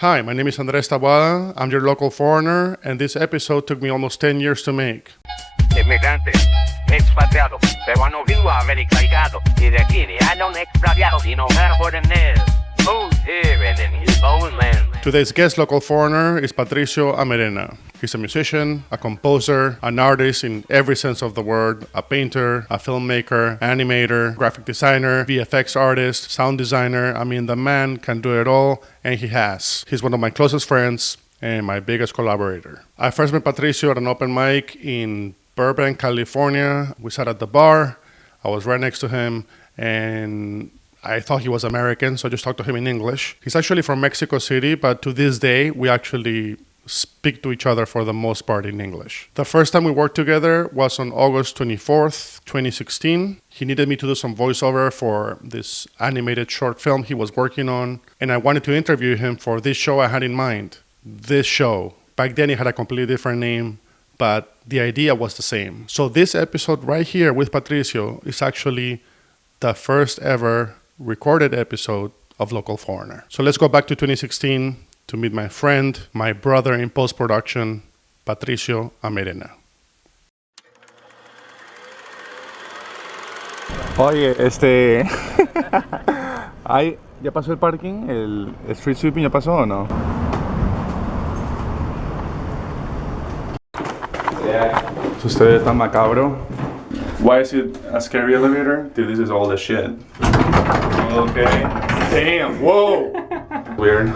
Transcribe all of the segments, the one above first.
Hi, my name is Andrés Taboada. I'm your local foreigner, and this episode took me almost 10 years to make. Inmigrante, expatriado, peruano vivo americano, y de aquí ni a un expatriado, sino mejor en él. Who's here and in his own land? Today's guest local foreigner is Patricio Amerena. He's a musician, a composer, an artist in every sense of the word, a painter, a filmmaker, animator, graphic designer, VFX artist, sound designer. I mean, the man can do it all, and he has. He's one of my closest friends and my biggest collaborator. I first met Patricio at an open mic in Burbank, California. We sat at the bar. I was right next to him, and I thought he was American, so I just talked to him in English. He's actually from Mexico City, but to this day, we actually speak to each other for the most part in English. The first time we worked together was on August 24th, 2016. He needed me to do some voiceover for this animated short film he was working on, and I wanted to interview him for this show I had in mind. This show. Back then it had a completely different name, but the idea was the same. So this episode right here with Patricio is actually the first ever recorded episode of Local Foreigner. So let's go back to 2016 to meet my friend, my brother in post-production, Patricio Amerena. Oye, ay, ¿ya pasó el parking? ¿El street sweeping ya pasó o no? Yeah. So usted es tan macabro. Why is it a scary elevator? Dude, this is all the shit. Okay. Damn, whoa! Weird.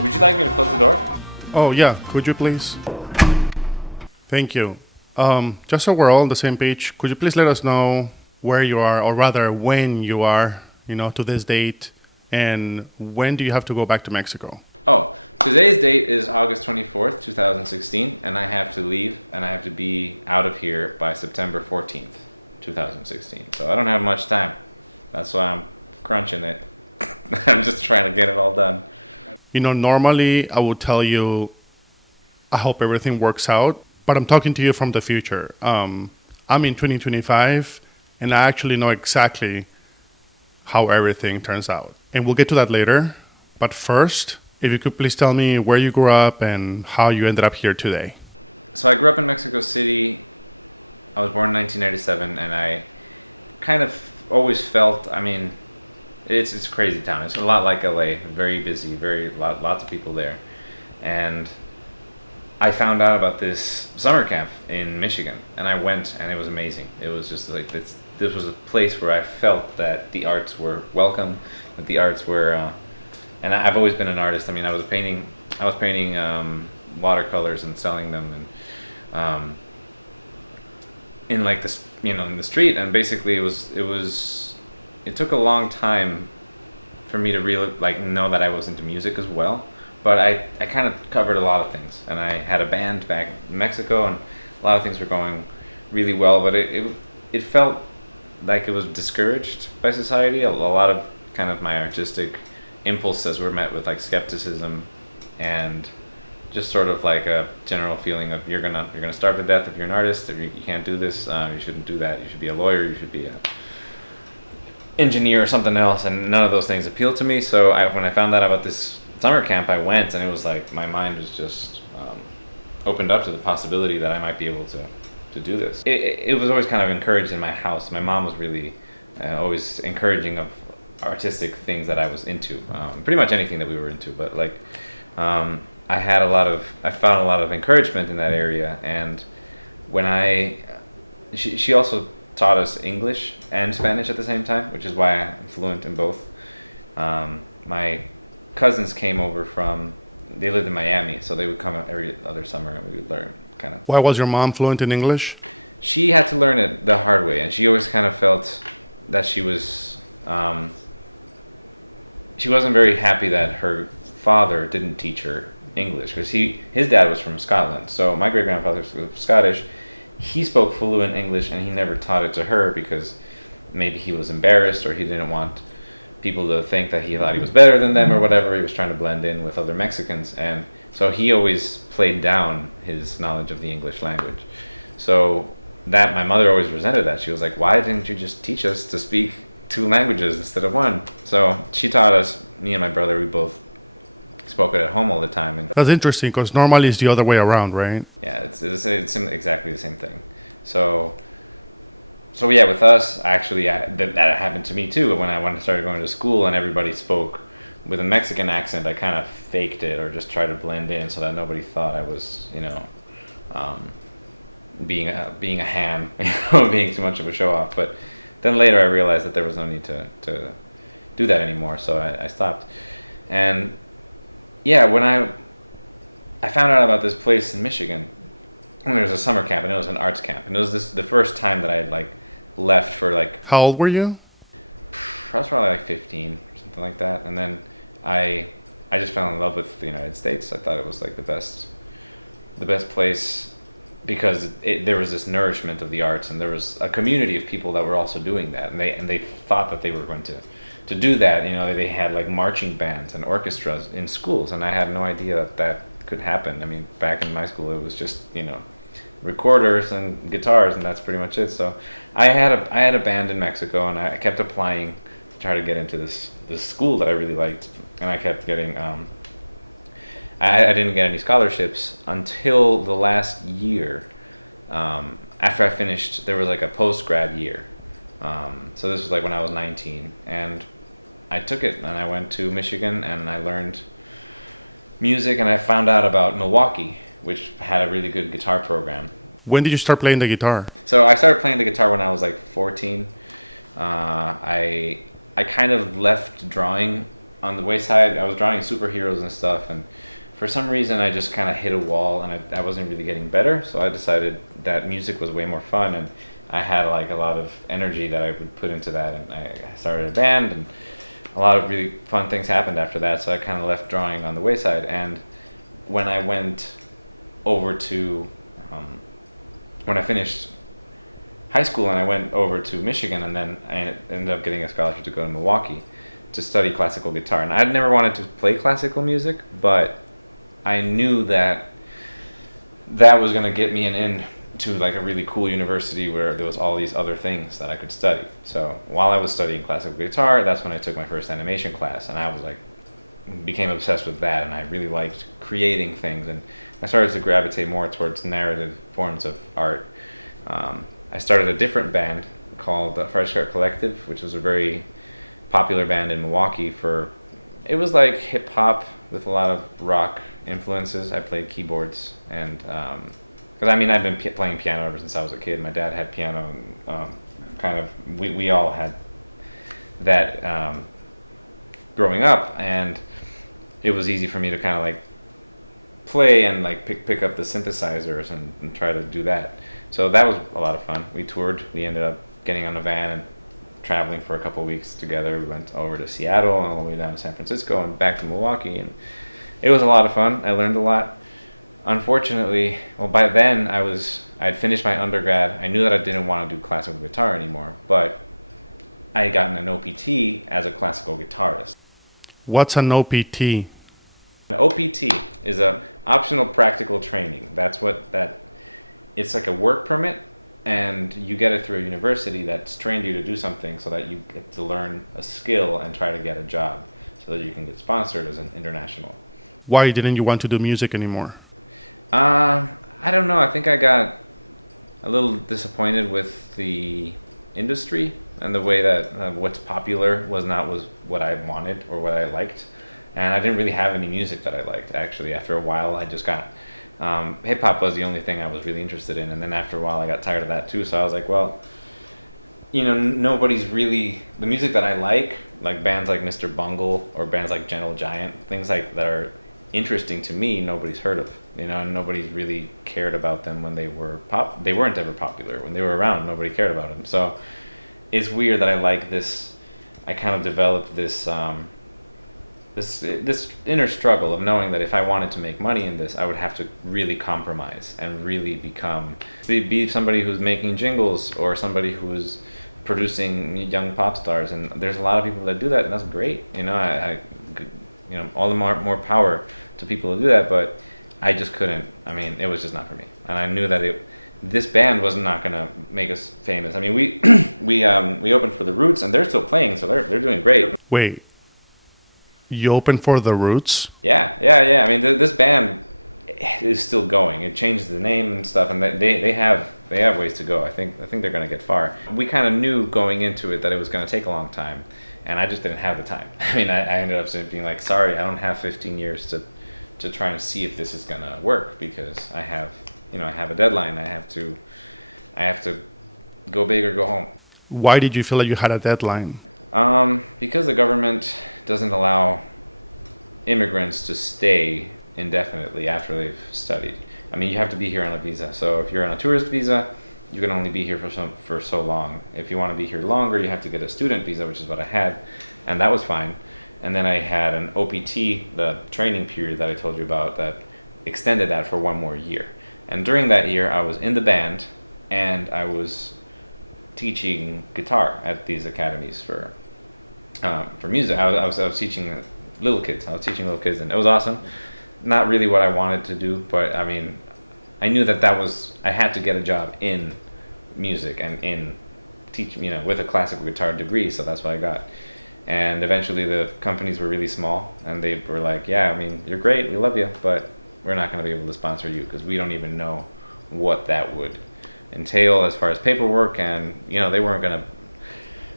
Would you like me to close the door? Oh yeah, could you please? Thank you. Just so we're all on the same page, could you please let us know where you are, or rather when you are, to this date, and when do you have to go back to Mexico? Oh, today's date is August 24th, 2016, and I have to leave, and I have to be out of here by September 14th, 2016. So I don't have much time. That's why I'm crunching it. I'm just trying to get it all done. Normally I would tell you, I hope everything works out, but I'm talking to you from the future. I'm in 2025, and I actually know exactly how everything turns out. And we'll get to that later. But first, if you could please tell me where you grew up and how you ended up here today. So I grew up in Mexico City. I was born in 1997, and I kind of always felt, it's a crazy town. It's a lot like LA, very busy, lots of people there. And I found out about this summer camp in Michigan, and I went, and it was amazing. It was just like this was a place where I felt that the arts were welcome, that the arts were, and I've always been an artist. I was painting watercolors and selling them, and in like this, in the street, and basically it took a long time for me to really know that I was into music as well, but I kind of covered a lot of things, and I had a band back in Mexico, and a lot of things were going really well, but it felt like it was discouraged by society. A lot of kind of my artistic impulses were met with skepticism, and just sort of like a general feeling of you're gonna starve to death if you're an artist, if you can't do this, you shouldn't do that, you should be a lawyer, you should be a engineer or something else, and none of those things appealed to me. So when I found out about this summer camp, I went, and it was like my mind was just opened up to the possibility that I might be able to do this. It was always kind of encouraged in my house. My mom was really always encouraging of artistic things that I was into, pretty much anything that we were into, but I found a lot of encouragement in that area. And when she also taught us English and Spanish at the same time, which is why I'm fluent in both. My cousins came over they lived in Miami, so they would come every other summer, and we would learn kind of. Why was your mom fluent in English? She had to learn it the hard way, and she always kind of felt that she wasn't very happy that her father didn't teach her English because his dad was from Scotland. So my great grandfather was Scottish. He spoke fluent English, and he never taught it to her because maybe he was embarrassed or he didn't want people to think that he thought he was better than them or whatever. He was trying to blend in with other Mexicans, and so he always played down his knowledge of the English language. So that my mother always resented that. She was like, "Why didn't you just teach us to speak 2 languages instead of 1?" So she taught us. Me and my brother, we both spoke it at home all the time. And That's interesting because normally it's the other way around, right? yeah, it's exactly the same thing. So yeah, with us, actually, that happened to me too. When I started going to school and everybody spoke with a Mexican accent, I kind of faked it or just tried to blend in so that nobody thought I was, being a ham, being too much of a show off. But then later I realized that there was no need to do that anymore, so I stopped. And yeah, when I found out about this place in Michigan, when there was a summer camp, and it was an arts camp, and it was the first time that I had like left for like. How old were you? I was probably like 15 or something like that, and then I just fell in love with the United States. I thought it was like the best place because there was this nourishment of the arts, and there was a community of people that were also doing that, and they thought that they were going to do that. They had like marching bands and orchestras in schools, and I had no idea that could happen. I mean, back in my school, it was just recorders and guitars, and that's pretty much it. So I had a band in Mexico, and I kept applying to try to get into this school that I really liked, and I kept getting. I didn't get any scholarships until the last year. After I finished, there was like a post-grad year. So this was like when I was 19, and I took it, and I went to Michigan, and I learned music, and I found out about Milwaukee, which had a really good guitar program. When did you start playing the guitar? So I started playing the guitar when I was like 14. I kind of left drawing on the wayside. I was drawing superheroes and stuff, and for some reason I just kind of hit a wall, and I wasn't really getting better. So I decided that music was way more fun, and I had like a lot of energy that I would put into that, and I started a band, and a lot of really fun things happened after that. So I kind of left drawing on the wayside, and when I went over to when I finished high school and I went over to Michigan, and then I ended up getting a scholarship to go to Milwaukee to study classical guitar. And I'd never wanted to play classical music, but I knew that was going to get me in to like a really cool university where there was all these other things that I could study. So while I was studying classical guitar, that's when I took my first animation class, and I was like became obsessed with that, and I really liked creating things, and I started to gravitate more towards narrative forms of art. I started a different band called the Fresh Start Collective, which was a very popular band in Milwaukee it was like hip hop with a lot of rock influences. I played keyboards, and because I've been playing piano ever since I was a kid. My dad had piano, and we all had that growing up, and it was easy for me to kind of like play and like pick up the synthesizers and try to do that. So that was a lot of fun. We toured. We ended up getting on a van and traveling for a couple of weeks together. We went over to Seattle and all the way down to San Francisco and back to Milwaukee, and it was a lot of fun. I learned a lot. Unfortunately, by then I'd finished my undergrad. I knew that I didn't want to do classical guitar anymore, but I had gotten an OPT as a classical guitarist. What's an OPT? An OPT is a optional practical training. It's like a work permit, and you get it through a university that's trained you to do something so that you get to learn a skill and try to get a job so that you can get sponsored as an international. Why didn't you want to do music anymore? I don't know. I think I got a little disappointed with the industry and the way that what's popular was what I wanted or what I liked. And I didn't really have any music that I liked, actually. After a while, I just got... hip-hop was the only thing I was really interested in. And then after a while, I got tired of that, too. So I was like, well, nobody's really... The music that I like bands like Mr. Bungle or bands like Gentle Giant, things like that are interesting to me, nobody's heard of. And nobody's really cared about them when they were They weren't ever popular. When they were around, nobody cared about them. So it's weird that I like this... I kind of developed this... this inner struggle of knowing that if I wanted to make money in this, I would have to really compromise and really be somebody who's making jingles or somebody who's producing young pop stars. And there's a lot of people that do that, and that's great. I all the more power to people who do that, but I just couldn't. I mean, it was just not for me, and I knew that this band was not gonna make us famous. I mean, we opened for the Roots, and they're still playing, so they're doing great. Wait, you opened for the Roots? Yeah. I mean, this band is still going. It changed the name and stuff, and they have ways to go. I think they're gonna get far. We kind of knew going into it that it was gonna take a long time, and I just didn't have the time. I mean, I ended up being like, sorry, I don't have 15 years to try and see if this is gonna work, because I have a deadline. I have to go big or go home. Why did you feel like you had a deadline? Because the government doesn't allow immigrants to stay indefinitely after they've studied. I mean, you have to be here on a visa. So if you're on a tourist visa, you can only be here for so long. If you want to be here longer, you have to get a student visa, which is what I had, and that was fine. And then I had an OPT, the training period that I told you about, that extended that for one more year. And during that year, I was in the band, and I was teaching guitar at these academies for music. I was teaching little kids. I was teaching little kids, and it was awesome. Not really what I wanted to do, but I mean, I knew that I had to get a job in music and in teaching, with a classical guitar degree. So that's what I got. And eventually, the companies were really small, and they were like, "Yeah, I mean, you're great. We love you, but we're not going to be able to sponsor you because we don't even know what that would entail as far as paperwork," and they weren't going to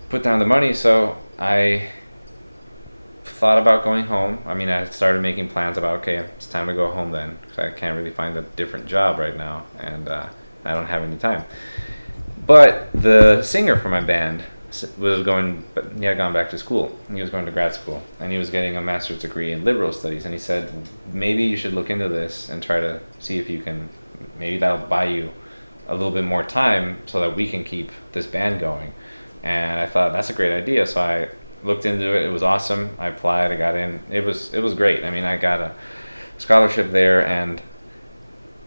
put down the money. So I thought about going home. I mean, I started making plans about, okay, it's time to go home then, because I can't really find a different job right now, and I don't have any time. But the singer for my band he had gone back to school. He was going to grad school, and he was getting a master's degree in liberal studies, and he said, maybe you should look into this and try to see if you can, maybe that'll buy you a little bit more time so that we can keep this band going. And I thought, that's a great idea. So I looked into it. It was awesome. I applied. I got in. It was great. I mean, I got a scholarship there, and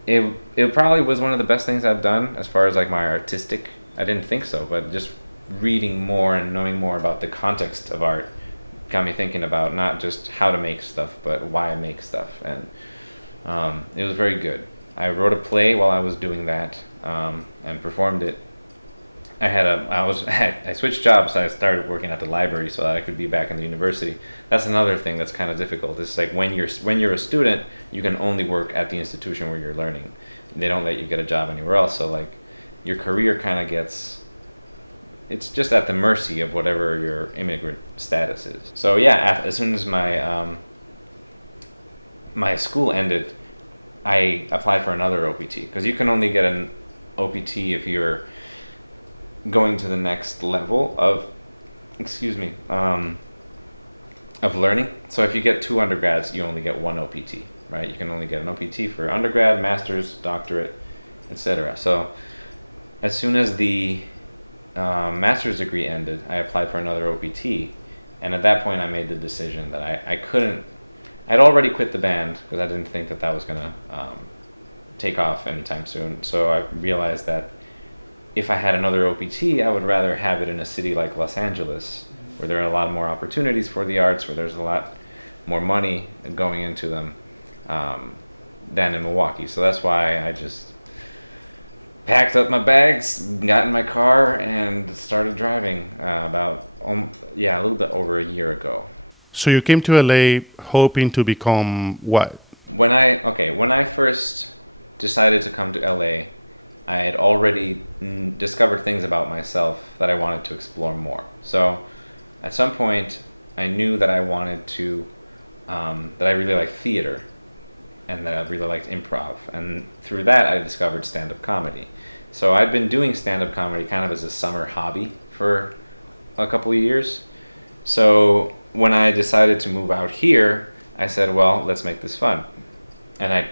it probably was one of the best things I've done as far as like my artistic. I didn't think so, but just reading more and knowing more about the context of art got me thinking about not just how to make stuff, but why I make stuff. And it was very good. I wrote a play while I was doing that, and performed it. I switched jobs. I started working at the library so that I could be back in the university. That's another thing that's kind of difficult. It's like when you're a student, you can only work at the institution where you're learning. They don't let you get a job anywhere else. So like your career kind of it's just at the mercy of whatever your immigrant status is. So yeah, as soon as my school ended, I applied for another OPT, because you can only get an OPT if you're going to the next level of learning. So if you get 2 undergrads, you only get 1 OPT, right? You can only get an OPT for undergrad, master's, doctorate, etc. So as soon as the master's degree ended, I applied for another OPT, and at that point I made the decision that I'd already quit the band because I didn't think that was going to take off anytime soon. So I realized that if I had another OPT, I would rather have it in a city like Los Angeles, where there are a lot more opportunities for the arts, where there's a lot more money going into them, than in Milwaukee. So that's why I just packed up my bags, got in my car, and started driving a little bit over a year ago. So you came to LA hoping to become what? When I first decided to come to LA, I had already discovered things about myself that I wanted to explore more. So at some point, I knew that I wanted to, that I really liked theater, and that I really liked improv. And through that, I discovered stand-up comedy. So I'd been doing stand-up comedy kind of as a summer hobby for a couple of years. So when I decided to move out here, I said, well, let's make this fun. And I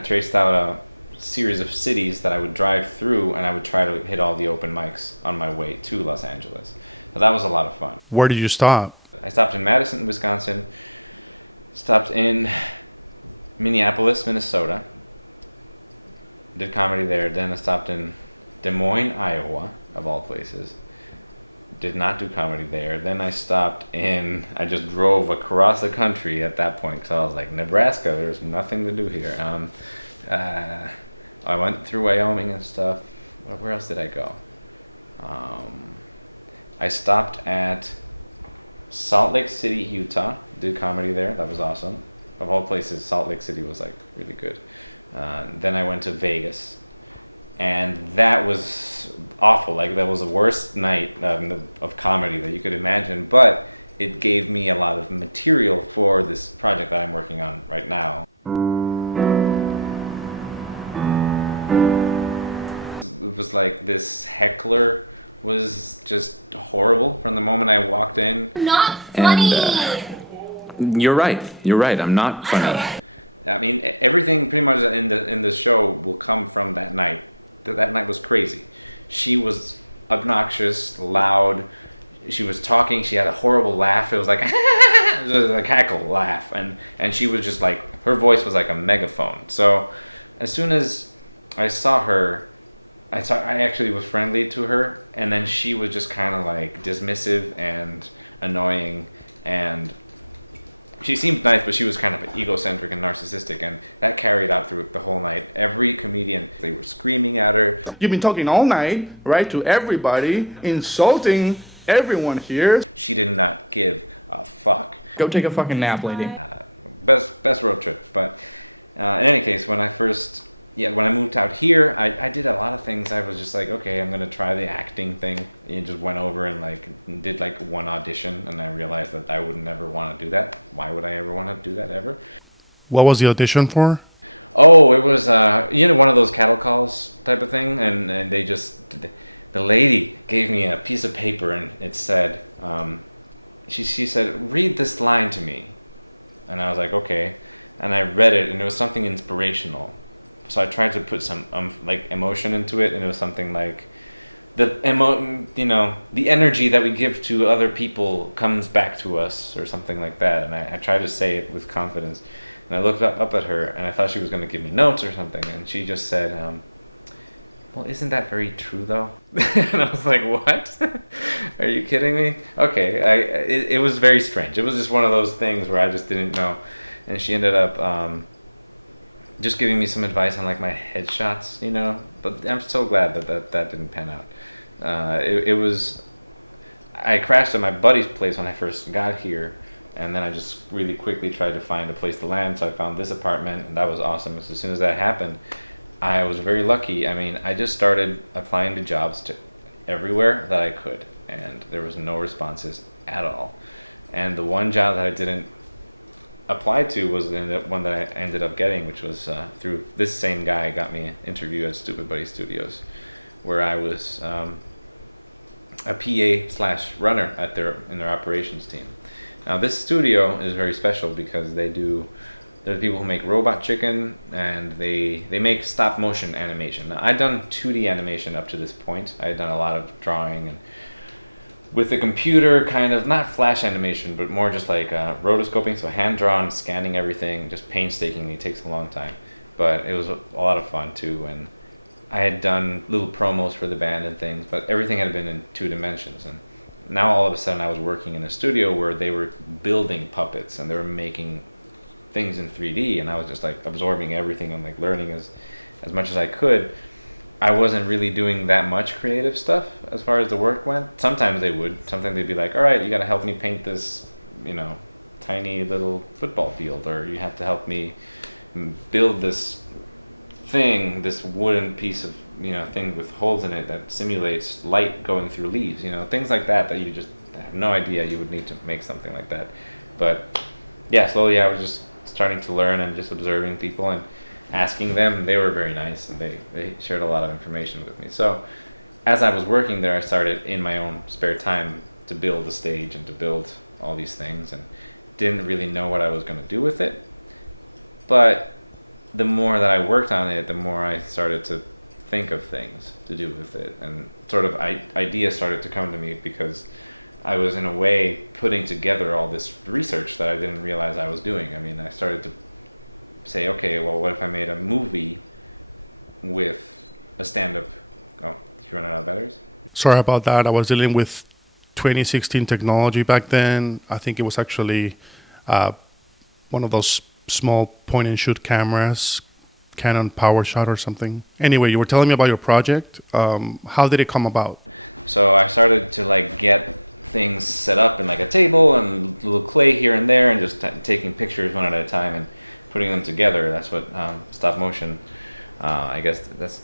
traced out a series of cities that I would drive through, and I would try to hit all the open mics on my way to Los Angeles. So that was a lot of fun. Where did you stop? I stopped in Madison, Wisconsin, Stopped in Minneapolis, Minnesota. Did comedy there. Then I stopped in Des Moines, Iowa, of all places. Did not do comedy there. Then I just drove across the country at that point because I was like, Nebraska, there's nothing to do here. I went through Wyoming and stuff. Where else did I go? I stopped at Salt Lake City, Utah. Did comedy there. That was awesome. Of all places, Salt Lake City was like really good. Then I went to Vegas, and that was awful. Like that was the worst night of comedy that you could imagine, but it gave me a lot of material for this project that I'm working on right now. It was like this heckler was just horrible from the moment I walked in. Not funny. And, you're right. I'm not funny. I mean, everything pretty much in the show will come from that night. That night was crazy. She was obnoxious, loud. She was talking. She had a horrible laugh. It was like it was a cackle laugh, and she was just like, her voice was like a megaphone. So as soon as I saw her, I actually was friendly to her, and then she was just kind of like dismissive and annoying, and she seemed nice, but she was kind of egocentric and narcissistic, and that carried out through the whole night. Every comedian, they were screaming at her. You've been talking all night, right, to everybody, insulting everyone here. She did not give a fuck. Go take a fucking nap, lady. Best road trip. But in any case, when I moved out here, I did a lot of things. I was just like, okay, I'm gonna try the acting thing. And just went over and like did like one audition, and I realized that I would never want to do that. Why would I ever want to do that ever? What was the audition for? Oh, it was one of those cattle calls type of thing, and they just, the lady gave me a piece of paper, and it said, she said, read this line to me, and I was like, okay, and I read it, and it was something inspirational. So I tried to put some like emotion into it, and it was something like the energy that we give to other people comes back to us, or something like that. And I tried to say it with confidence. And I looked up at her, and I thought she was going to give me notes or something, and she just said, "Well, isn't that very true, though?" And I was like, "What? Are you kidding me?" Okay, it was very strange. It was just one of those things where I just didn't know, and she ended up just giving me some advice on like my headshots, but I'm so glad that didn't pan out. I crashed at my buddy's place when I first got here, and then I just really quickly tried to find a place to land, so I found this apartment, and that was awesome. As soon as that happened, I was very lucky. I mean, I just started applying to jobs to everywhere that I could, and there was no responses at all. And the one job that I didn't applied to was the one that I ended up getting, which was through this same guy got me an interview at Stupid Buddy Studios, where I was a PA/runner in their operations team. Now this studio is very special because they're the people who make Robot Chicken, and they make stop motion animation. Now I'd done 2D animation up to this point. I had done a lot of drawing and with the computer, kind of not flash animation, but more just like rotoscoping, so hand drawn, scanning everything, just painstakingly. Takes a long time, but it was a lot of fun too. And I had done little promos for the band and things, but everything had been in 2 dimensions. And now all of a sudden I was working in a studio where they were building puppets and they were making things in 3D, and I was just like absorbing everything and like learning as much as I could. I wasn't really doing that much creative stuff as far as the work went. Sometimes they would. Sometimes they'd be like, all right, you got to help me paint this, tiny little football field, or you have to help me build this thing, this wooden piece of, thing with holes in it that simulates light going through leaves, things like that you just have no idea you would need to make something like that. But yeah, slowly I was just starting to learn and just observing people and asking them. They were very nice, and they shared a lot of information with me. So as I was working there, I started in my own spare time to build the stage and to build all these things, and didn't really know what I was going to do with it. But the more that I worked on it, the more I started to think of things to do with it, and sort of ideas started to come to me because I was in a way putting together all this research that I didn't realize I was doing. I mean, I started to say, okay, well, what if I made a movie with a stand-up? Oh, did you run out of batteries? Sorry about that. I was dealing with 2016 technology back then. I think it was actually one of those small point-and-shoot cameras, Canon PowerShot or something. Anyway, you were telling me about your project. How did it come about? So I started to like get things set up in like a table and a little clay here and there, and just taking pictures one at a time and putting them together. That's what stop motion. I guess that's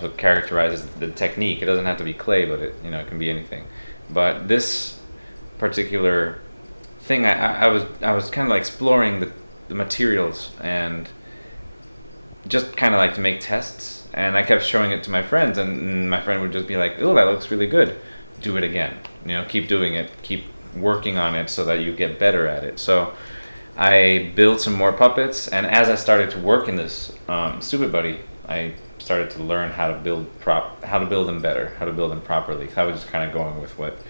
what characterizes the technique. It doesn't have to be clay, but it can be anything. But this particular thing, I was kind of like exploring the materials and just kind of like to make tests, and I kept showing it to my friends, and my friend would just be like, "Oh, that looks really good. Do it again. Keep doing it. Keep working on it so that you get better at it." So I built some more puppets, and as I started to work in this Stupid Buddy, I started to learn how to build them better, how to build them properly. I was just kind of going with what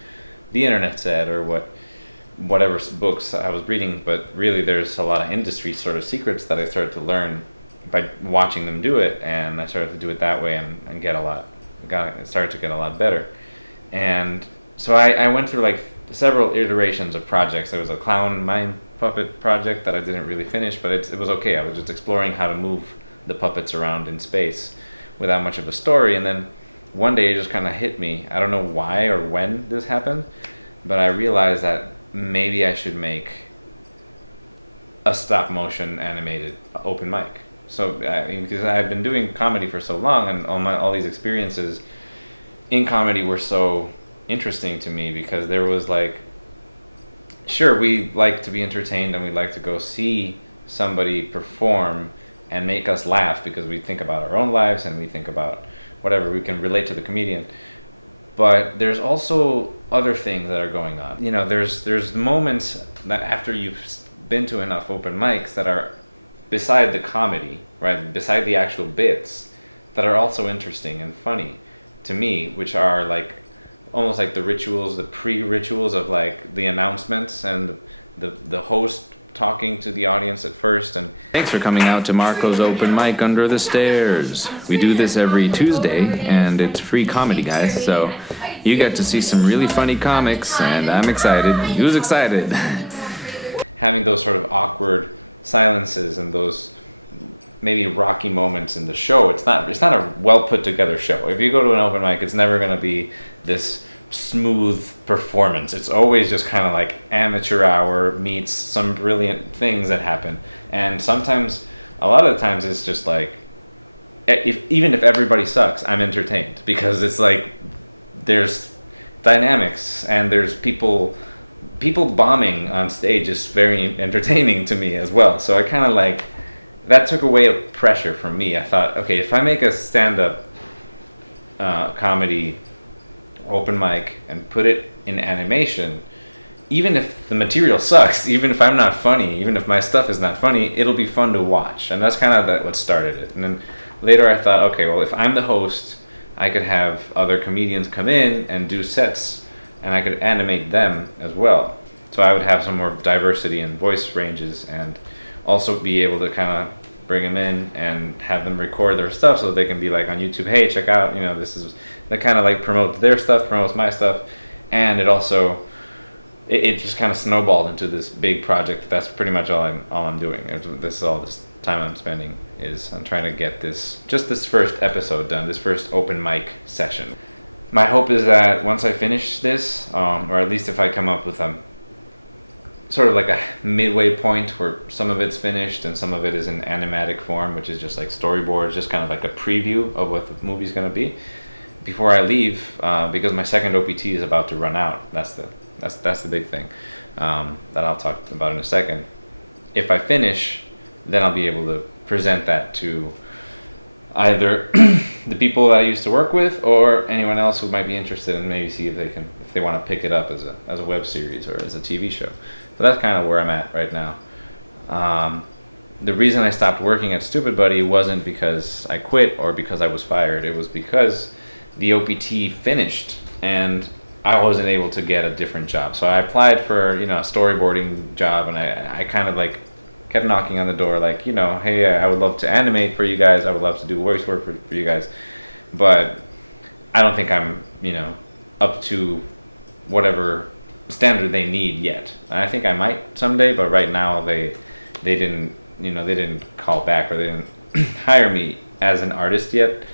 the internet said or whatever books I was reading, but really there's a lot of industry sort of secrets that I started to learn by watching them do it, and I started to do it that way and started to get a lot better. And so I went through like several iterations of projects. There was a clown mime puppet project that I didn't really finish, but it was okay. I was just exploring how to move the puppets around in space without much of a story, and then one day it just kind of hit me. I don't know why or when this happened, but I realized that maybe I should make a stop motion animated open mic. So because I've been doing comedy for so long, and all these experiences in comedy were so interesting to me, because there was like, sure, we like to be entertained and we like to go see somebody perform and make us laugh because we think about our own lives and we think about whatever, we can relate to the comedian. But there's also other things that are going on. There's moments that after you've been to enough open mics that are beside the comedy, right, beside the actual bits, that are also interesting and funny to me, which are like almost like the rituals, the pre-rituals of like the announcements and the host talking to the audience at first. And thanks for coming out to Marco's open mic under the stairs. We do this every Tuesday, and it's free comedy, guys, so you get to see some really funny comics, and I'm excited. Who's excited? Having those sort of awkward silences and those maybe rocky moments in the show. It's not a well put together show. If you go to an open mic, it's never going to be this smooth performance. It's always just kind of like amateur hour meets some brilliant things that happen. And sometimes, a lot of the times, it's just like, even if everybody sucks, I'm entertained, because it's like there's dynamics and there's people bombing on stage is very entertaining to me as well. So I kind of like, that took away a pressure from me. I thought, okay, if I make a stand-up comedy open mic and put it in animation, even if the material sucks, even if I'm not funny, even if my stuff is not funny, it'll be fun to watch. And that's kind of what started it. And then later I thought, okay, well, if I'm the host, I could have other comedians come in and do sets, and I could animate them as well. So I would have some more diversity in voice ranges, and also be able to kind of bring them in and have them record their stuff so they can be like on YouTube, hey, check out, this is, that kind of like promotes their stuff, promotes my stuff. And it also, it just kind of snowballed into this big project. That's pretty much all I'm doing. This is all this time I'm spending is I'm trying to get this first episode done, this first open mic session. My hope is that once I finish this, or at least if I come up with a sort of like a midway point where some of it's finished and some of it is in animatic form, which is just like storyboards, just kind of like a preview of what the movie's going to be, before I leave, because my second OPT is about to run out. That's the big thing that I'll talk about in a second. If I finish, then I'll be able to present that to either the people that I used to work with or anyone else who might be interested, and maybe see if they want to pick it up as a web series or as a TV show. So that's kind of where I'm at right now. The reason I stopped working at Stupid Buddy wasn't because I quit or because I was fired. It was because the OPT finished, and I wasn't able to get a different job. So I applied for, a storyboarding job, and I kind of like kept knocking on the door, like, hey, I would love to animate for you guys. I would love to do voice work for you guys. But I don't think I'm, up to whatever standard they need yet. And I think I might someday, but right now they didn't, they didn't call back, or they didn't hire me as an artist yet.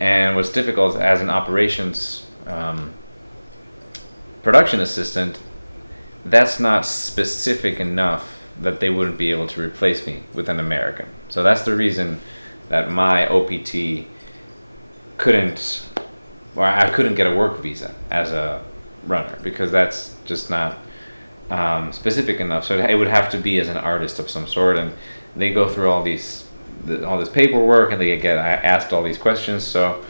And what's difficult is, as an operations production assistant, that's not specific enough that they wouldn't be able to replace me with an American. So that's the reason that my OPT I couldn't get a work visa as a runner, because that's just not specific enough. So it would have to be as an artist of some sort, and they go through all this paperwork, and I asked all these questions. So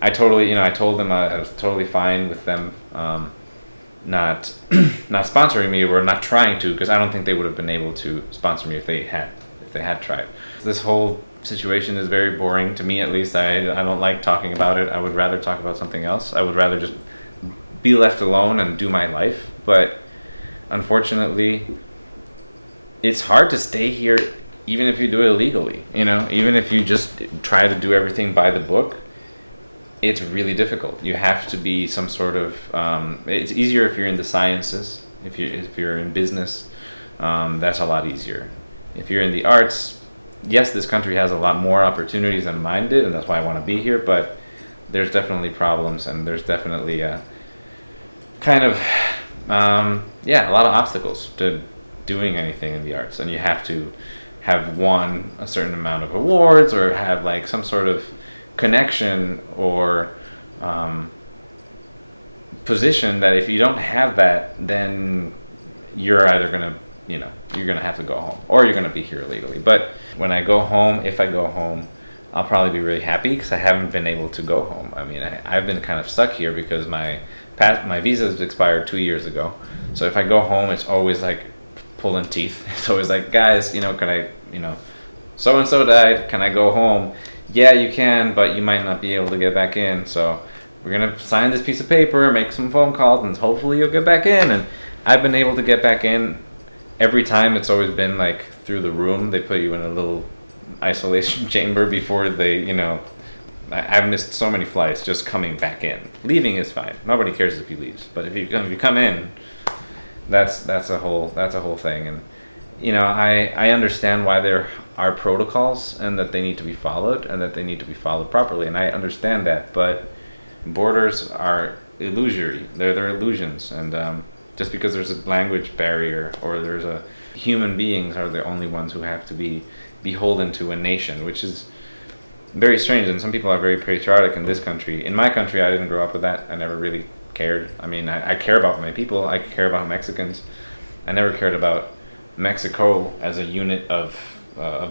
I totally, I told them I was totally fine with them not sponsoring me, or not trying to, because I don't think they would have been able to sponsor me if they had tried. This whole situation is very boring to me, at least. I don't like talking about it. I would rather talk about something else. I would rather just be left alone and do my life. But unfortunately, it's hard to stay here, even if you do it illegally. Even if you just try to do everything by the book, it's really difficult. You have to be some sort of it's easier if you're in the sciences. If you're in business, that's a lot easier. If you're in the arts, yes, this country has a lot more opportunities than mine did, and that's why I want to be here. But there's definitely problems, and there's definitely a kind of a lot of obstacles to doing anything in the arts, and you have to have won a certain amount of awards, or have like some sort of connection or position, that if you don't have that, then you're either gonna you're gonna have to go home, or you're gonna be here illegally. But when I go home, if I go home, I'll probably be really happy, because I haven't been able to go home. I mean, I've been kind of stuck here because my visa has expired 2 years ago. So if I go home, it's always like pulling teeth. It's always like, guys, can I, so and so died, can I go home? Yeah, you can, but you might not be able to get back in. So we're gonna sign this piece of paper, make some phone calls, and hopefully you'll get back in. And I've been able to get back in every time. It's always been like through the room. They put you in a little isolation chamber before they, I've missed so many flights just coming back in. Leaving is fine. Nobody cares if you leave. But if you come in, that's a whole thing. And I understand why there are protocols, and that they need to be followed, and that they need to be followed properly. And I understand that, but borders are illusory. They're illusions. And just because there's a language barrier, or there's human beings are the only ones who have to be beholden to a nation, which is very strange. And some people are very patriotic in this country. In my country, I didn't grow up with that. I never really cared. I mean, I care about my people. I care about Mexicans. I never cared about Mexico as a unit of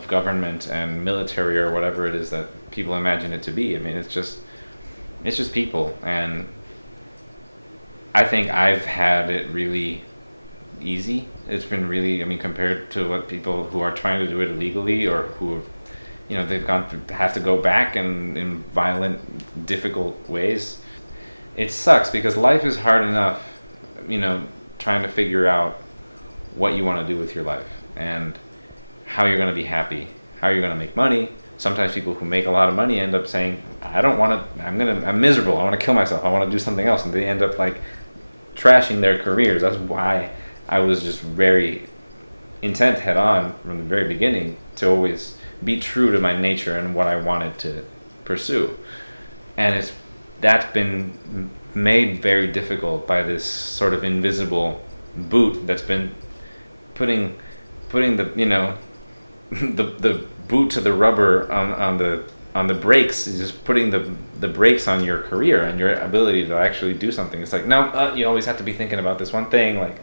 government and military, or whatever it is that people imagine it to be. I mean, it's just people. And I think I've had it really easy. It's been really, compared to what people who are trying to do it illegally, or who have, they've have to go back in violent, difficult ways. It sucks, because life is hard enough, trying to figure out what you want to do with your life, and how you're going to be happy, how you're going to make money. Sometimes people who make a lot of money end up saying, I'm miserable, I want to kill myself, I want to do something else. And they end up like trashing their careers. That's why I was just very intent head on from the very beginning to always be true to my nature and what I wanted to pursue. And that's been made very difficult by this sort of invisible boot that's been putting the the boot to the rubber on the brakes, is just putting the brakes on your career and your ability to actually do something. It's like, no, you always have to be thinking about this one thing, like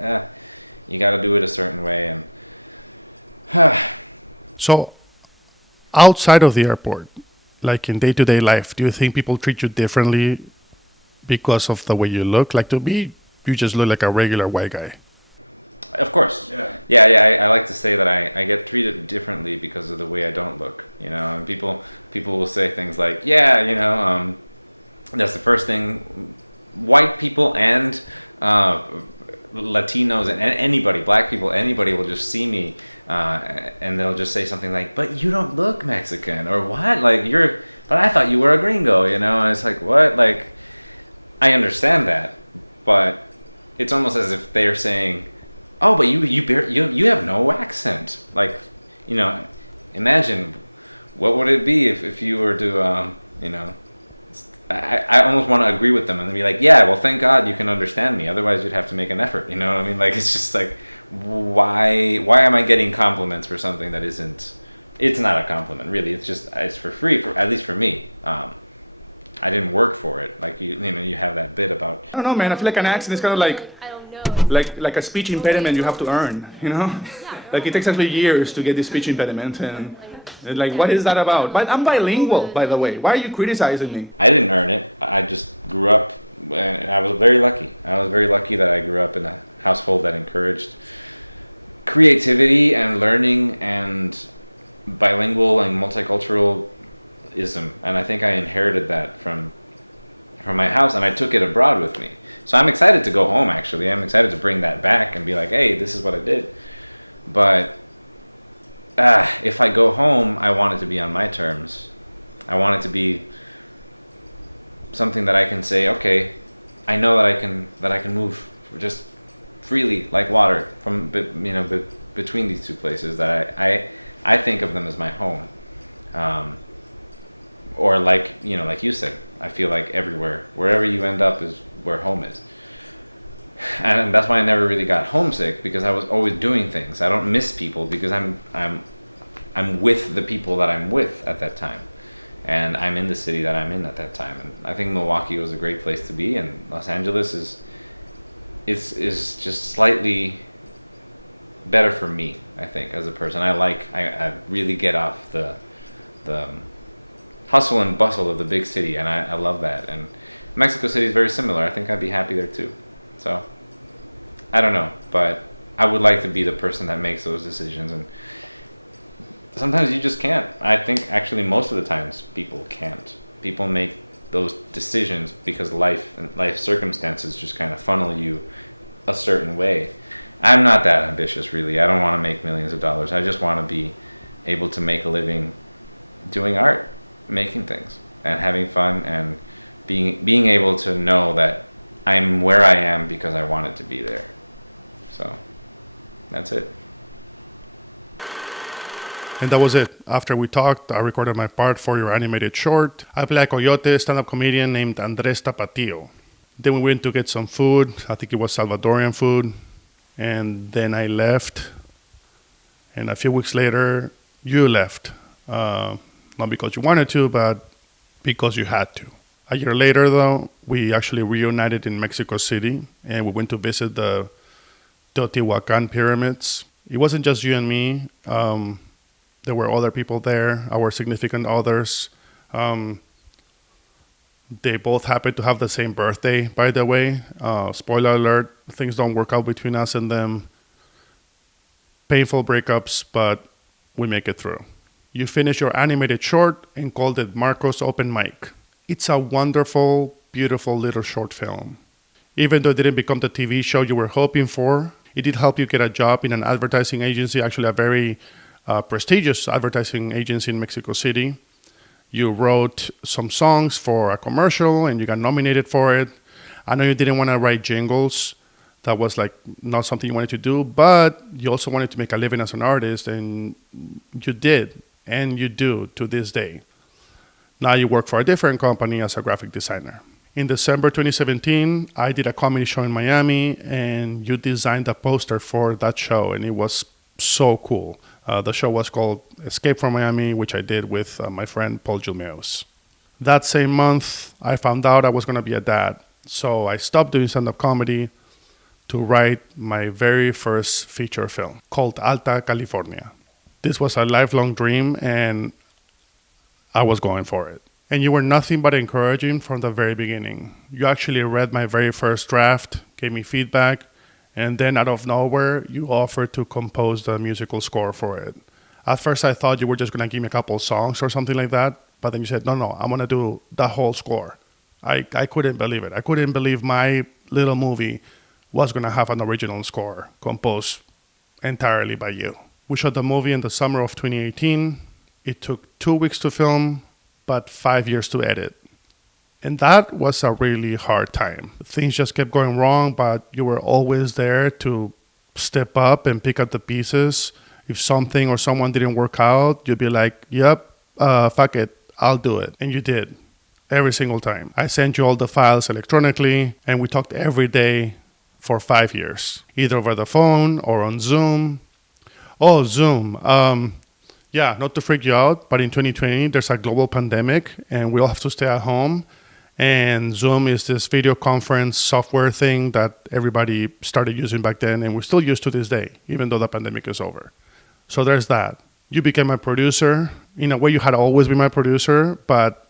you got to do it a certain way. And So outside of the airport, like in day-to-day life, do you think people treat you differently because of the way you look? Like, to me, you just look like a regular white guy. Of course. Yeah. I like to say that I get treated differently because of the way I don't look. And people will say things like, that's the first thing white people and Latinos and anybody, black people, anybody will just see me and they'll just say something like, "But you don't look Mexican," or "What? Like but I thought you were a gringo," you know? And it's like, what? Like, I understand that, but it's almost as if they're saying, "Oh, but you have no accent." Like, you know, imagine what would it be if you were to, you know, I almost want to agree with them and be like, yeah, well, thank God you can understand me. Otherwise, you'd have to make an effort. You know what I mean? Like, it's just like, why am I getting compliments for something that isn't? It's not a compliment, really. It's for free, at least for me. I didn't work for it. Like you know, you have that bit about. I don't know, man. I feel like an accent is kind of like a speech impediment you have to earn. You know, like it takes actually years to get the speech impediment and. Like, what is that about? But I'm bilingual, by the way. Why are you criticizing me? I didn't earn it. I just grew up, and I was very lucky. I was very lucky that I grew up in a household that encouraged creativity and learning and bilingual and multiculturalism. And I think I inherited that from my house, and I took it abroad with me. So I'm excited to go home, actually. I'm excited to bring that back and be like, hey, this is what I did. But if I go home, I want it to be on my terms. I want it to be something that I can say, okay, I know that I can move just freely like water from between these two places that I think of them as my home. Or like you said, I feel like wherever you end up is where home is. And that's why I never really got homesick, because I was always doing things. I don't miss people because I'm with the people that I'm with at that time, and I'm in the city that I'm in at that time. And I think Milwaukee was a great place to be, and Los Angeles is just slightly better for me, I think, as a person. I really get off the hustle and bustle of the big city, and I love that. And Mexico City is very similar. I think I'd be happy there too. So, I don't know, but I would like to be the person that makes those decisions, and sometimes you just can't. I think actually most of the times people can't. People make those decisions because life circumstances just kind of funnel you a certain way. I'm not that ambitious, really. I don't want to make millions of dollars. I just want to be able to make a living doing art, making things, and having fun, and being able to know that I'm where I am because I wanted to be there. So, that's it. And that was it. After we talked, I recorded my part for your animated short. I play a coyote stand-up comedian named Andrés Taboada. Then we went to get some food. I think it was Salvadorian food. And then I left. And a few weeks later, you left. Not because you wanted to, but because you had to. A year later, though, we actually reunited in Mexico City, and we went to visit the Teotihuacan pyramids. It wasn't just you and me. There were other people there, our significant others. They both happened to have the same birthday, by the way. Spoiler alert, things don't work out between us and them. Painful breakups, but we make it through. You finished your animated short and called it Marco's Open Mic. It's a wonderful, beautiful little short film. Even though it didn't become the TV show you were hoping for, it did help you get a job in an advertising agency, actually a very prestigious advertising agency in Mexico City. You wrote some songs for a commercial and you got nominated for it. I know you didn't want to write jingles. That was like not something you wanted to do, but you also wanted to make a living as an artist, and you did, and you do to this day. Now you work for a different company as a graphic designer. In December 2017, I did a comedy show in Miami, and you designed a poster for that show, and it was so cool. The show was called Escape from Miami, which I did with my friend Paul Gilmeos. That same month, I found out I was going to be a dad, so I stopped doing stand-up comedy to write my very first feature film called Alta California. This was a lifelong dream, and I was going for it. And you were nothing but encouraging from the very beginning. You actually read my very first draft, gave me feedback, and then out of nowhere, you offered to compose the musical score for it. At first, I thought you were just going to give me a couple songs or something like that, but then you said, no, I'm going to do the whole score. I couldn't believe it. I couldn't believe my little movie was going to have an original score composed entirely by you. We shot the movie in the summer of 2018. It took 2 weeks to film, but 5 years to edit. And that was a really hard time. Things just kept going wrong, but you were always there to step up and pick up the pieces. If something or someone didn't work out, you'd be like, yep, fuck it, I'll do it. And you did. Every single time. I sent you all the files electronically, and we talked every day for 5 years, either over the phone or on Zoom. Oh, Zoom. Yeah, not to freak you out, but in 2020, there's a global pandemic, and we all have to stay at home. And Zoom is this video conference software thing that everybody started using back then, and we still use to this day, even though the pandemic is over. So there's that. You became my producer. In a way, you had always been my producer, but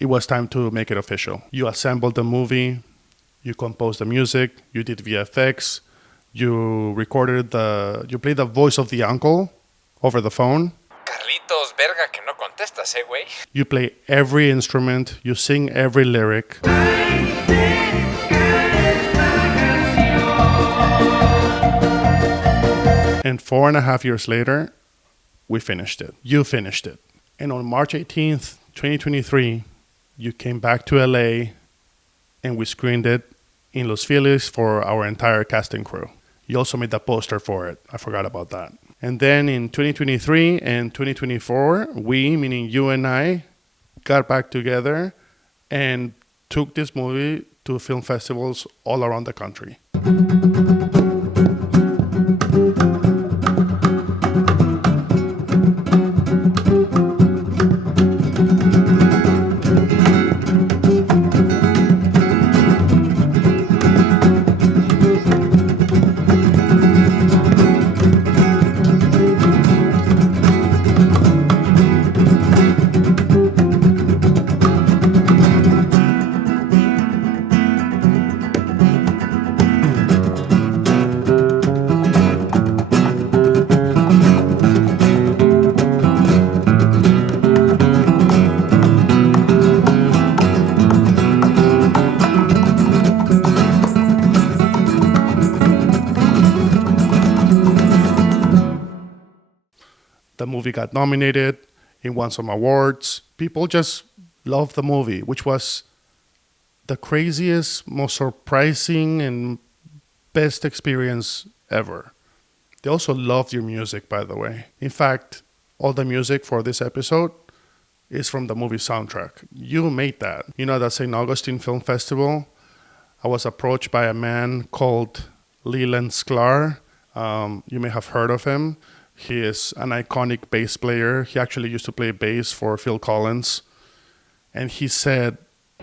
it was time to make it official. You assembled the movie, you composed the music, you did VFX, you played the voice of the uncle over the phone. Carlitos, verga que no contestas, güey. You play every instrument, you sing every lyric. And 4.5 years later, we finished it. You finished it. And on March 18th, 2023, you came back to LA and we screened it in Los Feliz for our entire casting crew. You also made the poster for it. I forgot about that. And then in 2023 and 2024, we, meaning you and I, got back together and took this movie to film festivals all around the country. The movie got nominated. It won some awards. People just loved the movie, which was the craziest, most surprising, and best experience ever. They also loved your music, by the way. In fact, all the music for this episode is from the movie soundtrack. You made that. You know, that St. Augustine Film Festival, I was approached by a man called Leland Sklar. You may have heard of him. He is an iconic bass player. He actually used to play bass for Phil Collins. And he said,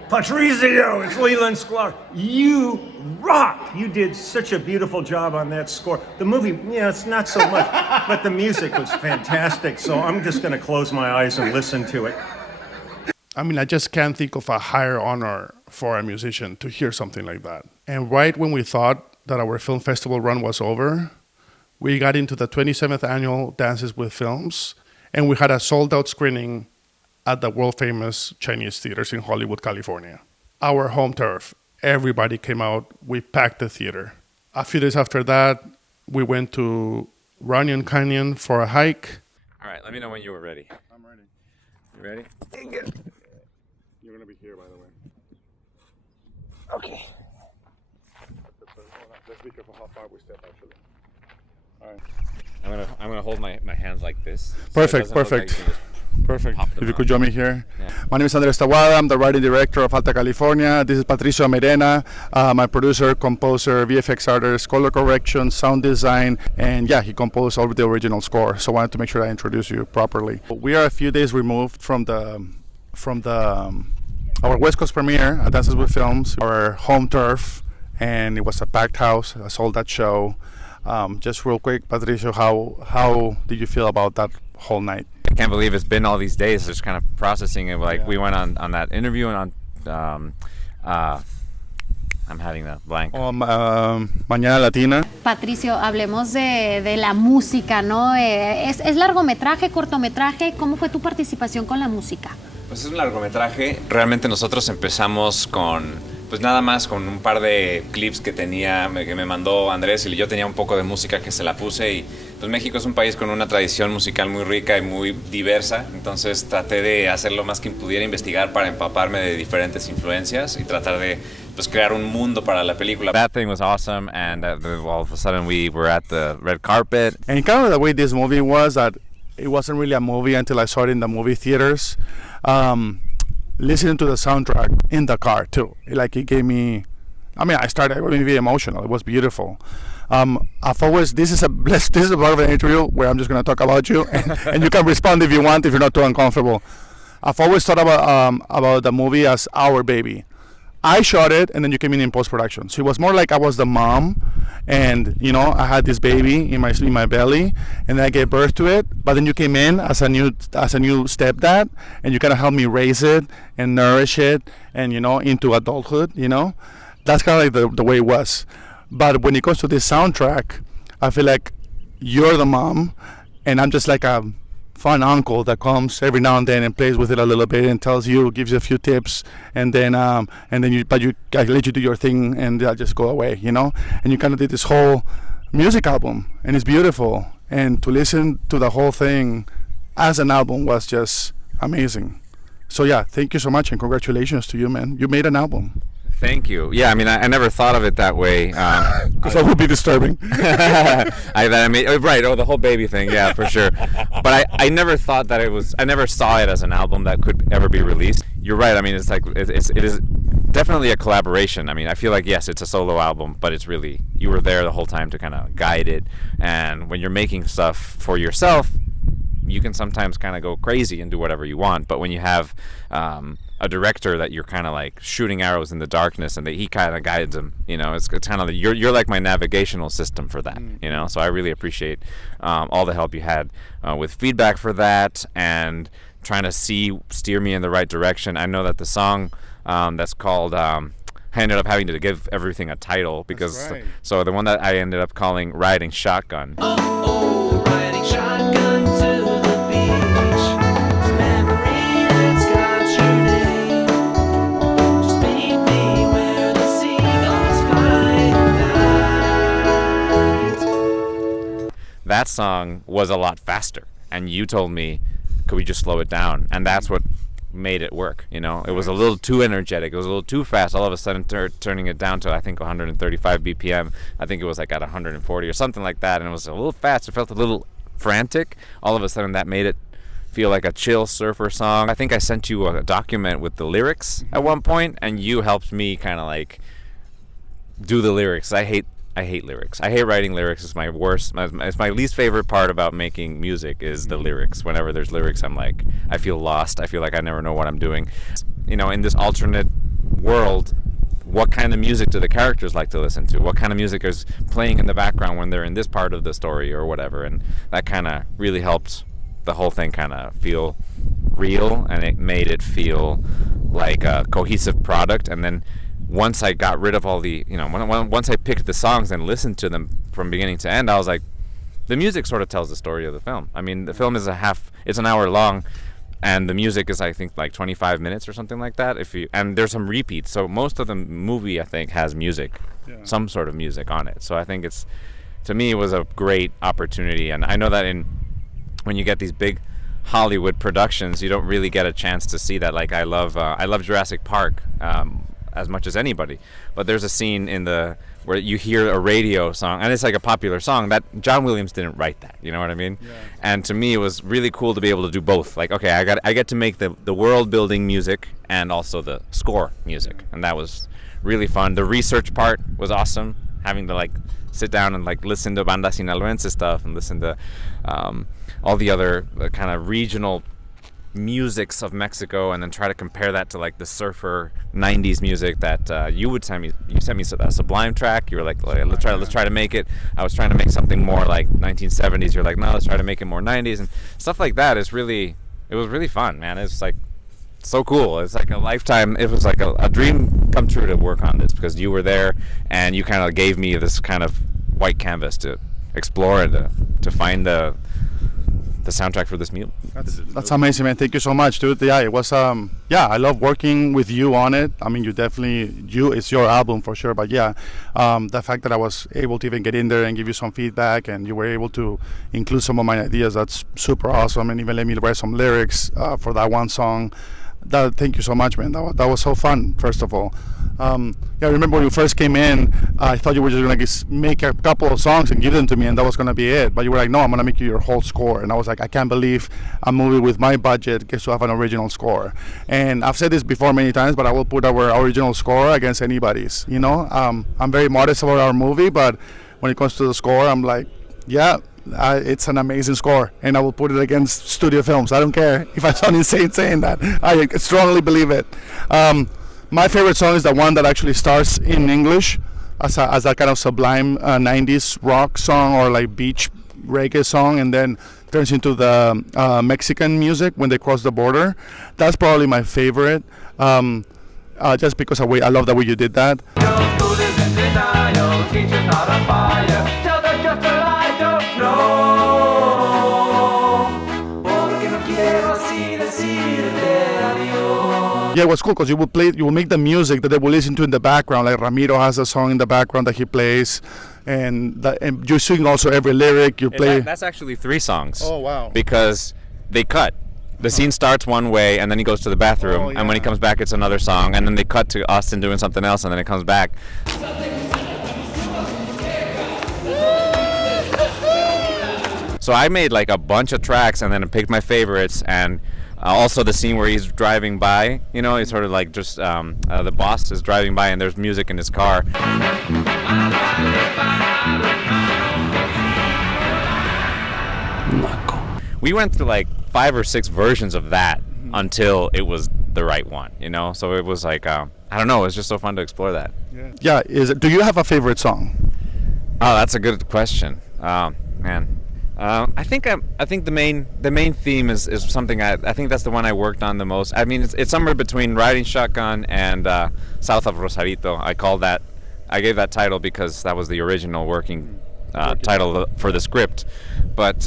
Patricio, it's Leland Sklar. You rock! You did such a beautiful job on that score. The movie, yeah, it's not so much, but the music was fantastic. So I'm just going to close my eyes and listen to it. I mean, I just can't think of a higher honor for a musician to hear something like that. And right when we thought that our film festival run was over, we got into the 27th annual Dances with Films, and we had a sold-out screening at the world-famous Chinese theaters in Hollywood, California. Our home turf. Everybody came out. We packed the theater. A few days after that, we went to Runyon Canyon for a hike. All right, let me know when you were ready. I'm ready. You ready? You're going to be here, by the way. Okay. Let's be careful how far we step, actually. All right. I'm gonna hold my hands like this. Perfect. So it doesn't look like you can just Perfect. pop them If you out. could join me here. Yeah. My name is Andrés Taboada. I'm the writing director of Alta California. This is Patricio Amerena, my producer, composer, VFX artist, color correction, sound design, and yeah, he composed all of the original score. So I wanted to make sure I introduce you properly. We are a few days removed from our West Coast premiere at Dances with Films, our home turf, and it was a packed house, a sold-out show. Just real quick, Patricio, how did you feel about that whole night? I can't believe it's been all these days. Just kind of processing it. Like we went on that interview and on. I'm having that blank. Mañana Latina. Patricio, hablemos de la música, ¿no? ¿Es largometraje, cortometraje? ¿Cómo fue tu participación con la música? Pues es un largometraje. Realmente nosotros empezamos pues nada más con un par de clips que me mandó Andrés, y yo tenía un poco de música que se la puse, y pues México es un país con una tradición musical muy rica y muy diversa, entonces traté de hacer lo más que pudiera, investigar para empaparme de diferentes influencias y tratar de pues crear un mundo para la película. That thing was awesome, and all of a sudden we were at the red carpet. And kind of the way this movie was, that it wasn't really a movie until I saw it in the movie theaters. Listening to the soundtrack in the car too, like it gave me, I started getting very emotional. It was beautiful. I've always, this is a part of an interview where I'm just going to talk about you, and you can respond if you want, if you're not too uncomfortable. I've always thought about the movie as our baby. I shot it, and then you came in post-production. So it was more like I was the mom, and I had this baby in my belly, and then I gave birth to it. But then you came in as a new stepdad, and you kind of helped me raise it and nourish it, and into adulthood. That's kind of like the way it was. But when it comes to this soundtrack, I feel like you're the mom, and I'm just like a fun uncle that comes every now and then and plays with it a little bit and gives you a few tips, and then I let you do your thing, and I just go away, and you kind of did this whole music album, and it's beautiful, and to listen to the whole thing as an album was just amazing. So yeah, thank you so much, and congratulations to you, man. You made an album. Thank you. Yeah, I never thought of it that way. Because that would be disturbing. Right, the whole baby thing, yeah, for sure. But I never thought that I never saw it as an album that could ever be released. You're right, it's like, it is definitely a collaboration. I feel like, yes, it's a solo album, but it's really, you were there the whole time to kind of guide it. And when you're making stuff for yourself, you can sometimes kind of go crazy and do whatever you want. But when you have a director that you're kind of like shooting arrows in the darkness, and he kind of guides them, it's kind of you're like my navigational system for that, So I really appreciate all the help you had with feedback for that, and trying to steer me in the right direction. I know that the song that's called I ended up having to give everything a title, because right. So the one that I ended up calling Riding Shotgun. Oh, riding shotgun to the beach. Memory that's got your name. Just meet me where the seagulls fly tonight. That song was a lot faster, and you told me, could we just slow it down? And that's what made it work. It was a little too energetic, it was a little too fast, all of a sudden turning it down to I think 135 BPM. I think it was like at 140 or something like that, and it was a little fast, it felt a little frantic. All of a sudden that made it feel like a chill surfer song. I think I sent you a document with the lyrics at one point, and you helped me kind of like do the lyrics. I hate lyrics. I hate writing lyrics. It's my worst. It's my least favorite part about making music is the lyrics. Whenever there's lyrics, I'm like, I feel lost. I feel like I never know what I'm doing. In this alternate world, what kind of music do the characters like to listen to? What kind of music is playing in the background when they're in this part of the story or whatever? And that kind of really helped the whole thing kind of feel real, and it made it feel like a cohesive product. And then once I got rid of all the, once I picked the songs and listened to them from beginning to end, I was like, the music sort of tells the story of the film. The film is it's an hour long, and the music is, I think, like 25 minutes or something like that. And there's some repeats, so most of the movie, I think, has music, some sort of music on it. So I think to me, it was a great opportunity. And I know that when you get these big Hollywood productions, you don't really get a chance to see that. Like I love Jurassic Park as much as anybody, but there's a scene where you hear a radio song, and it's like a popular song that John Williams didn't write that, you know what I mean? Yeah. And to me, it was really cool to be able to do both. Like, okay, I get to make the world building music and also the score music, and that was really fun. The research part was awesome, having to like sit down and like listen to Banda Sinaloense stuff and listen to all the other kind of regional musics of Mexico, and then try to compare that to like the surfer 90s music that you sent me a Sublime track. You were like let's try to make it. I was trying to make something more like 1970s. You're like, no, let's try to make it more 90s, and stuff like that. It was really fun, man. It's like so cool. It's like a lifetime. It was like a dream come true to work on this, because you were there and you kind of gave me this kind of white canvas to explore and to find the the soundtrack for this movie. That's amazing, man. Thank you so much, dude. Yeah, it was I love working with you on it. I mean, it's your album for sure, but yeah, the fact that I was able to even get in there and give you some feedback, and you were able to include some of my ideas, that's super awesome, and even let me write some lyrics for that one song. Thank you so much, man. That was so fun, first of all. I remember when you first came in, I thought you were just going to make a couple of songs and give them to me, and that was going to be it. But you were like, no, I'm going to make you your whole score. And I was like, I can't believe a movie with my budget gets to have an original score. And I've said this before many times, but I will put our original score against anybody's. You know, I'm very modest about our movie, but when it comes to the score, I'm like, yeah, it's an amazing score, and I will put it against studio films. I don't care if I sound insane saying that. I strongly believe it. My favorite song is the one that actually starts in English as a kind of sublime 90s rock song or like beach reggae song, and then turns into the Mexican music when they cross the border. That's probably my favorite, just because I love the way you did that. Yeah, it was cool because you will make the music that they will listen to in the background. Like Ramiro has a song in the background that he plays, and you sing also every lyric you play. That's actually 3 songs. Oh wow! Because they cut. The scene starts one way, and then he goes to the bathroom, and when he comes back, it's another song, and then they cut to Austin doing something else, and then it comes back. So I made like a bunch of tracks, and then I picked my favorites, and also the scene where he's driving by, you know, he's sort of like just, the boss is driving by and there's music in his car. We went through like 5 or 6 versions of that until it was the right one, you know? So it was like, I don't know, it was just so fun to explore that. Yeah, do you have a favorite song? Oh, that's a good question. Man. I think the main theme is something I think that's the one I worked on the most. I mean, it's somewhere between Riding Shotgun and South of Rosarito. I gave that title because that was the original working title for the script. But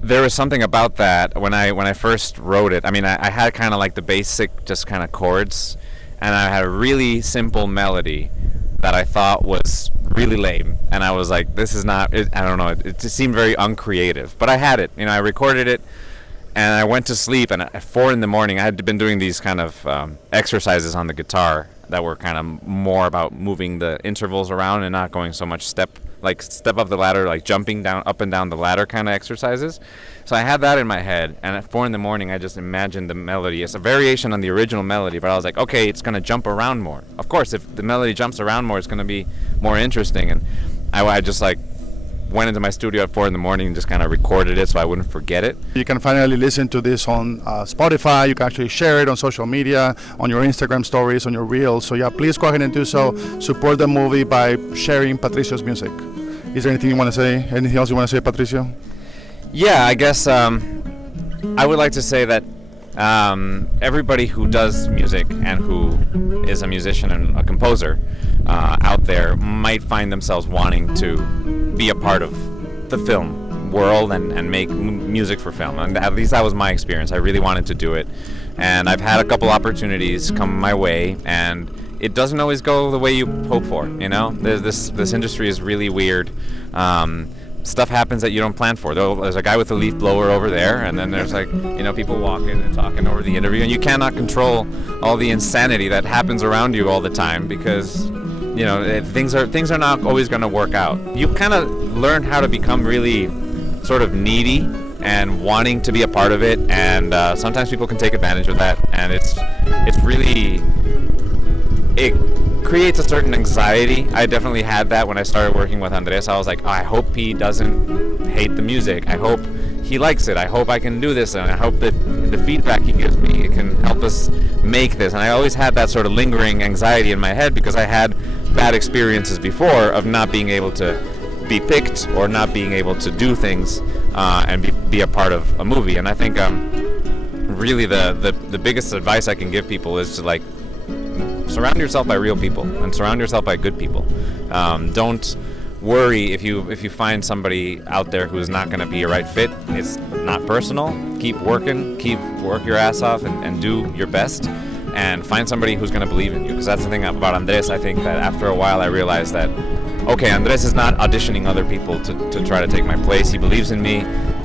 there was something about that when I first wrote it. I mean, I had kind of like the basic just kind of chords, and I had a really simple melody that I thought was really lame, and I was like, this is not it, I don't know, it just seemed very uncreative, but I had it, you know. I recorded it and I went to sleep, and at 4 in the morning I had been doing these kind of exercises on the guitar that were kind of more about moving the intervals around and not going so much step up the ladder, like jumping up and down the ladder kind of exercises. So I had that in my head, and at 4 in the morning I just imagined the melody. It's a variation on the original melody, but I was like, okay, it's going to jump around more. Of course, if the melody jumps around more, it's going to be more interesting. And I just like went into my studio at 4 in the morning and just kind of recorded it so I wouldn't forget it. You can finally listen to this on Spotify. You can actually share it on social media, on your Instagram stories, on your reels. So yeah, please go ahead and do so. Support the movie by sharing Patricio's music. Is there anything you want to say? Anything else you want to say, Patricio? Yeah, I guess I would like to say that everybody who does music and who is a musician and a composer out there might find themselves wanting to be a part of the film world and make music for film. And at least that was my experience. I really wanted to do it. And I've had a couple opportunities come my way, and it doesn't always go the way you hope for, you know? This industry is really weird. Stuff happens that you don't plan for. There's a guy with a leaf blower over there, and then there's like, you know, people walking and talking over the interview, and you cannot control all the insanity that happens around you all the time because, you know, things are not always going to work out. You kind of learn how to become really sort of needy and wanting to be a part of it, and sometimes people can take advantage of that, and it's really, it creates a certain anxiety. I definitely had that when I started working with Andres. I was like, oh, I hope he doesn't hate the music. I hope he likes it. I hope I can do this, and I hope that the feedback he gives me can help us make this. And I always had that sort of lingering anxiety in my head because I had bad experiences before of not being able to be picked or not being able to do things and be a part of a movie. And I think really the biggest advice I can give people is to like surround yourself by real people and surround yourself by good people. Don't worry if you find somebody out there who is not going to be a right fit. It's not personal. Keep working, work your ass off, and do your best, and find somebody who's going to believe in you. Because that's the thing about Andres. I think that after a while I realized that, okay, Andres is not auditioning other people to try to take my place. He believes in me,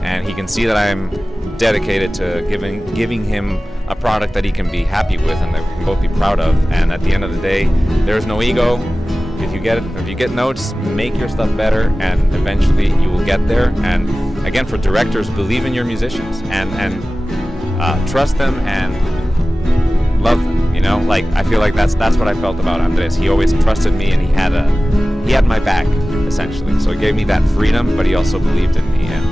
and he can see that I'm dedicated to giving him a product that he can be happy with and that we can both be proud of. And at the end of the day, there's no ego. If you get notes, make your stuff better, and eventually you will get there. And again, for directors, believe in your musicians and trust them and love them. You know, like I feel like that's what I felt about Andres. He always trusted me, and he had my back essentially. So he gave me that freedom, but he also believed in me and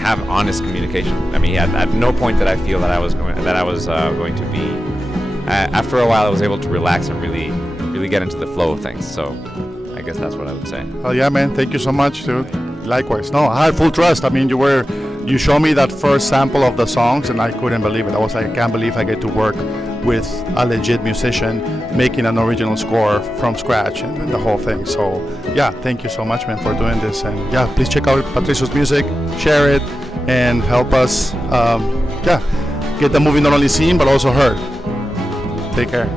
have honest communication. I mean, at no point did I feel that I was going to be. After a while, I was able to relax and really get into the flow of things. So I guess that's what I would say. Oh yeah, man, thank you so much, dude. Likewise. No, I had full trust. I mean, you showed me that first sample of the songs and I couldn't believe it. I was like, I can't believe I get to work with a legit musician making an original score from scratch and the whole thing. So yeah, thank you so much, man, for doing this. And yeah, please check out Patricio's music, share it, and help us get the movie not only seen but also heard. Take care.